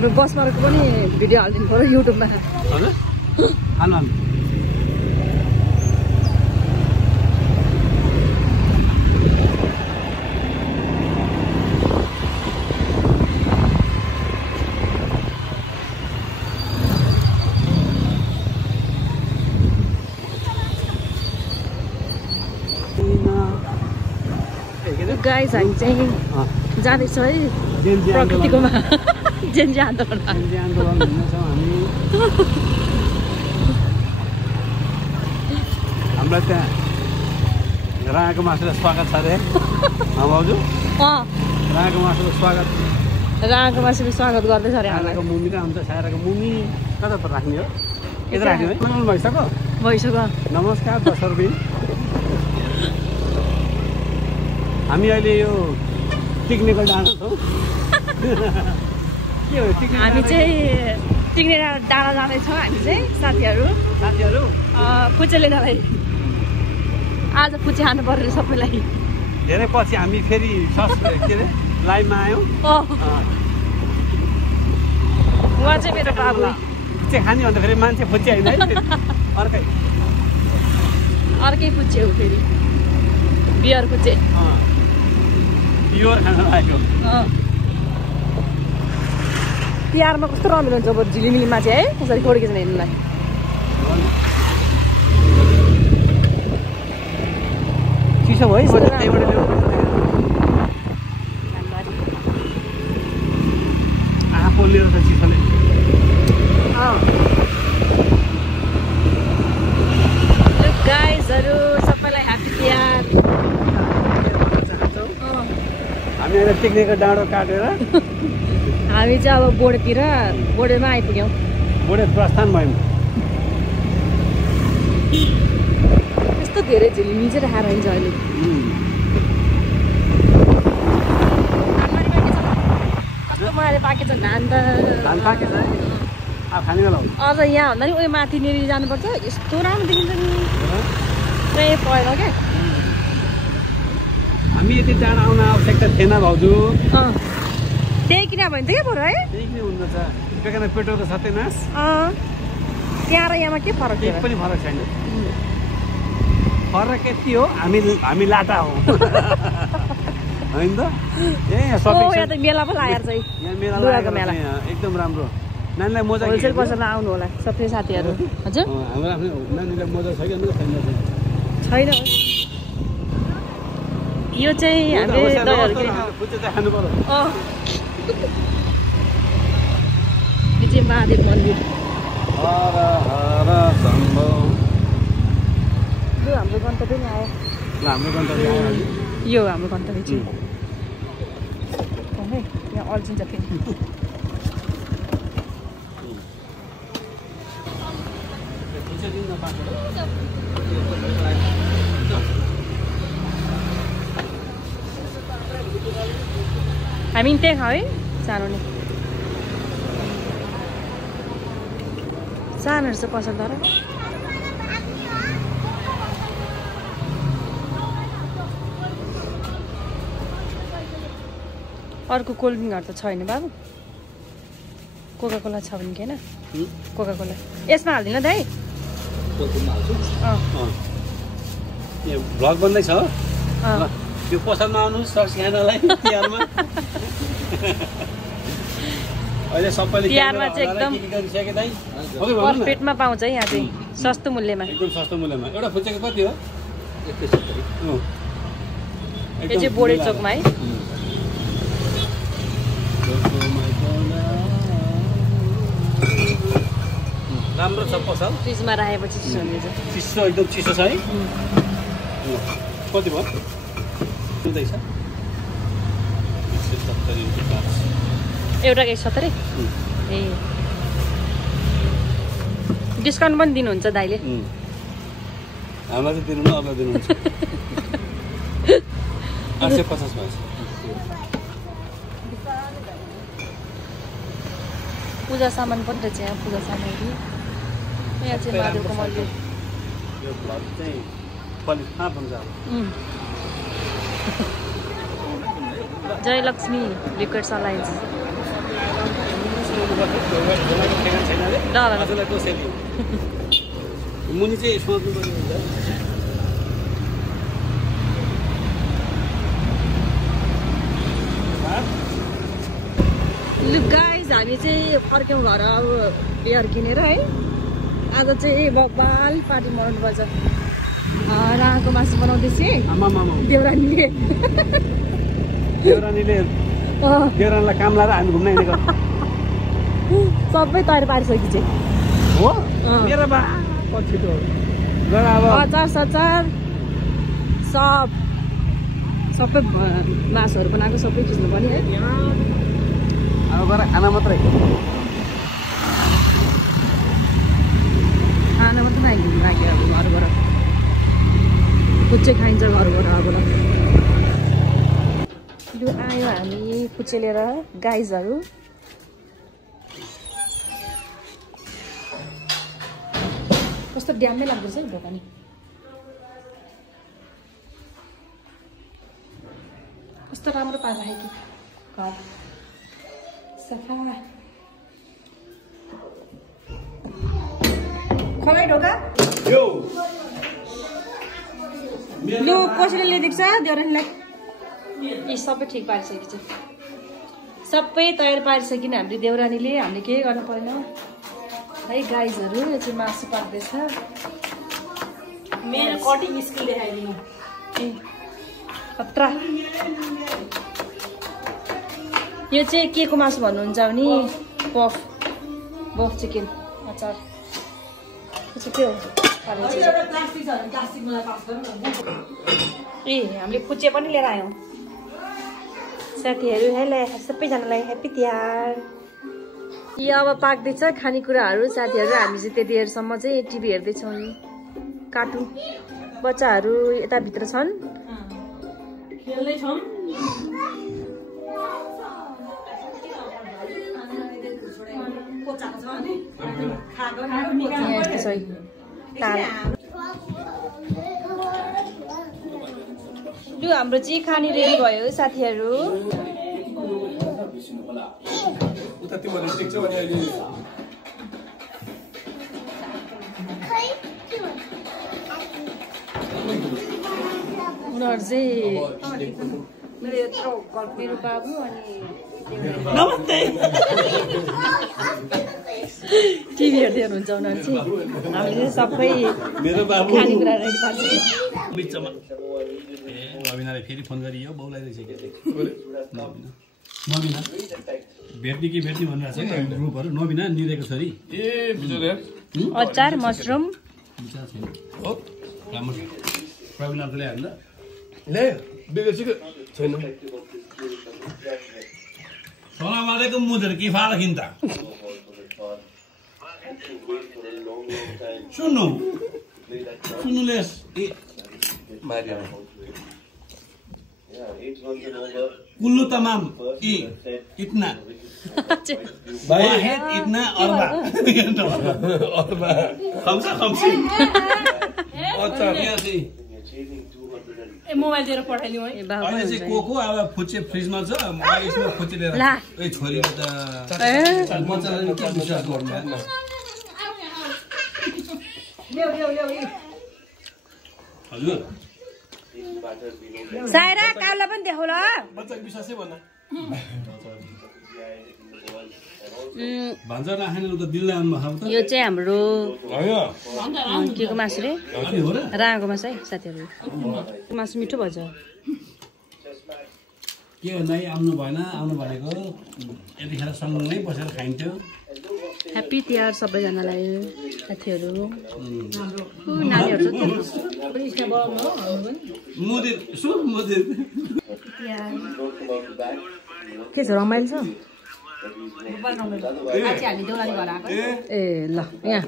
हाम्रो बसमाको पनि भिडियो हालिदिनु पर्यो युट्युबमा हजुर हाल्नु हाल्नु गाइस हामी चाहिँ जाँदैछौँ है प्रकृतिकोमा जेन्जी आन्दोलन हिँड्नेछौँ हामी हामीलाई त्यहाँ राँगाको मासुले स्वागत छ अरे भाउजू राँगाको मासुको स्वागत राँगाको मासुले स्वागत गर्दैछ अरे छायाको मुमी र हुन्छ छायाको मुमी कता त राख्ने हो यता राख्ने है भइसक्यो भइसक्यो नमस्कार दर्शकबिन हामी अहिले यो टिक्नेको डाँडा छौँ के हो टिक्ने हामी चाहिँ टिक्ने डाँडा जाँदैछौँ हामी चाहिँ साथीहरू पुच्चे लिनलाई आज पुच्चे खानु पर्यो सबैलाई धेरै पछि हामी फेरि के अरे लाइभमा आयौँ उहाँ चाहिँ मेरो बाबु पुच्चे खाने भन्दाखेरि मान्छे पुच्चे होइन है अर्कै पुच्चे हो फेरि बियर पुच्चे प्योर खान लागेको तिहारमा कस्तो रमाइलो हुन्छ अब झिलिमिलीमा चाहिँ है कसरी खोडेको छैन हेर्नुलाई चिसो भयो त्यहीबाट आँखा पोलिएर त चिसोले गाइजहरू सबैलाई ह्याप्पी तिहार हामी अहिले टिक्नेको डाँडो काटेर हामी चाहिँ अब बोडेमा आइपुग्यौँ बोडे प्रस्थान भयौँ यस्तो धेरै झिलिमिली चाहिँ राखेर हिँड्छ अहिले कस्तो मजाले पाकेछ धान पाकेछ अब खाने बेला अझ यहाँ भन्दा नि उयो माथिनिर जानुपर्छ यस्तो राम्रो देखिन्छ नि त्यही पहिरो क्या हामी यति टाढा आउन आवश्यकता थिएन भाउजू त्यही किन भयो नि त क्या बरु है त्यही किन हुँदछ बेकारमा पेट्रोल त सत्यनाश त्यहाँ र यहाँमा के फरक केही पनि फरक छैन फरक यति हो हामी लाटा हो होइन त ए यहाँ त मेला पो लागेर चाहिँ यहाँ मेला एकदम राम्रो नानीलाई मजा होलसेल पसलमा आउनु होला सबै साथीहरू हजुर हाम्रो आफ्नो नानीलाई मजा छ कि छैन यो चाहिँ हामीले खानु पर्यो यो चाहिँ महादेव मन्दिर यो हाम्रो गन्तव्य नै आयो हाम्रो गन्तव्य यो हाम्रो गन्तव्य चाहिँ यहाँ अल्झिन्छ फेरि हामी त्यहाँ खाऊ है सानो नै सानोहरू चाहिँ पसल तर अर्को कोल्ड ड्रिङ्कहरू त छैन बाबु कोका कोला छ भने कि होइन कोका कोला यसमा हालिदिनु दाइ भ्लग बन्दैछ यो पसलमा आउनुहोस् सक्स खानलाई तिहारमा अहिले सबैले तिहारमा चाहिँ एकदम पेटमा पाउँछ है यहाँ चाहिँ सस्तो मूल्यमा एकदम सस्तो मूल्यमा एउटा फुच्चेको कति हो 170 यो चाहिँ बोडे चोकमा है राम्रो छ पसल फ्रिजमा राखेपछि चिसो हुन्छ चिसो एकदम चिसो छ है कति भयो हुँदैछ एउटा 170 ए डिस्काउन्ट पनि दिनुहुन्छ दाइले हामीलाई चाहिँ दिनु न अब दिनुहुन्छ 850 भएछ पूजा सामान पनि रहेछ यहाँ पूजा सामग्री यहाँ चाहिँ महादेवको मन्दिर यो भ्लग चाहिँ कहिले कहाँ हुन्छ जय लक्ष्मी लिक्विड्स अलायन्स सोध्नुपर्छ ढोलाको ठेगान छैन अरे हजुरलाई कसरी मुनि चाहिँ सोध्नु पर्ने हुन्छ लुक गाइज हामी चाहिँ फर्क्यौँ घर अब बियर किनेर है आज चाहिँ बबाल पार्टी मनाउनु पर्छ राँगाको मासु बनाउँदैछ देउरानीले देउरानीलाई काम लाएर हामी घुम्न हिँडेको सबै तयार पारिसकेको चाहिँ हो मेरो बा छिटो अचार सचार सबै मासुहरू बनाएको सबै खिच्नु पर्ने है अब गएर खाना मात्रै आइपुग्नु लाग्यो अब घरबाट कुच्चे खाइन्छ घरबाट अब यो आयो हामी कुच्चे लिएर गाइजहरू कस्तो ड्याममै लाग्दैछ नि दोकानी कस्तो राम्रो पारिराखेँ कि घर सफा खै ढोका लु कसैले ल्याइदिएको छ देउरानीलाई यी सबै ठिक पारिसकेको छ सबै तयार पारिसकिन हामीले देउरानीले हामीले केही गर्नु परेन है गाइजहरू यो चाहिँ मासु पाक्दैछ मेरो कटिङ स्किल देखाइदिनु खतरा यो चाहिँ के को मासु भन्नुहुन्छ भने बफ चिकन अचार के हो ए हामीले कुचे पनि लिएर आयौँ साथीहरू हेलो सबैजनालाई ह्याप्पी तिहार यो अब पाक्दैछ खानेकुराहरू साथीहरू हामी चाहिँ त्यतिखेरसम्म चाहिँ टिभी हेर्दैछौँ कार्टुन बच्चाहरू यताभित्र छन् लु हाम्रो चाहिँ खाने रेडी भयो साथीहरू उनीहरू चाहिँ मेरो बाबु अनि टिभी हेर्दै हुनुहुन्छ उनीहरू चाहिँ हामीले सबै खानेकुरा रेडी पार्छौँ नबिनाले फेरि फोन गरियो बाउलाई नबिना भेट्ने कि भेट्ने भनिरहेको छ क्या ग्रुपहरू नबिना निलेको छोरी अचार मसरुम प्रवीण ल्याएर छैन सलाम वालेकुम मुदर की फाल खिन्ता सुन्नु सुन्नुलेस कुल्लू तमाम इतना वाहिद इतना अरबा खम्सा खम्सी अच्छा मोबाइल दिएर पठाइदिउँ है अहिले चाहिँ कोको अब फुच्चे फ्रिजमा छ यसमा फुच्चे लिएर ए छोरीले त बच्चालाई के विश्वास गर्नु हजुर सायरा काउला पनि देखाउ ल बच्चाको विश्वासै भन्न भन्छ नखाने त दिलले आउनु भएको त यो चाहिँ हाम्रो के को मासु रे राँगाको मासु है साथीहरू मासु मिठो भन्छ के हो नाइ आउनु भएन आउनु भनेको यतिखेर सँगै बसेर खाइन्थ्यो ह्याप्पी तिहार सबैजनालाई साथीहरू नानीहरू मुदिर सुन मुदिर के छ रमाइलो छ ए ल यहाँ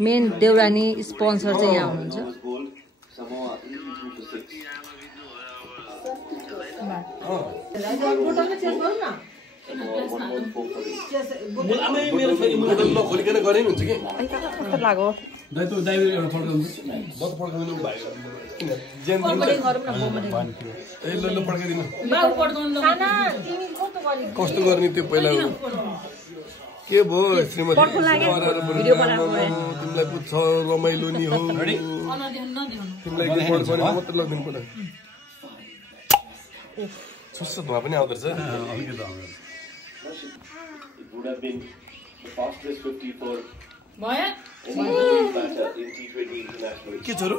मेन देउरानी स्पोन्सर चाहिँ यहाँ हुनुहुन्छ खोलिकन गरे हुन्छ कि लाग्यो कस्तो गर्ने त्यो पहिला के भयो श्रीमती पर्खो लाग्यो भिडियो बनाएको तिमीलाई पुग्छ रमाइलो नि हो तिमीलाई के पर्छ नि मात्र लगिदिनु पर्छ सुस्स धुवा पनि आउँदछ भयो के छोरो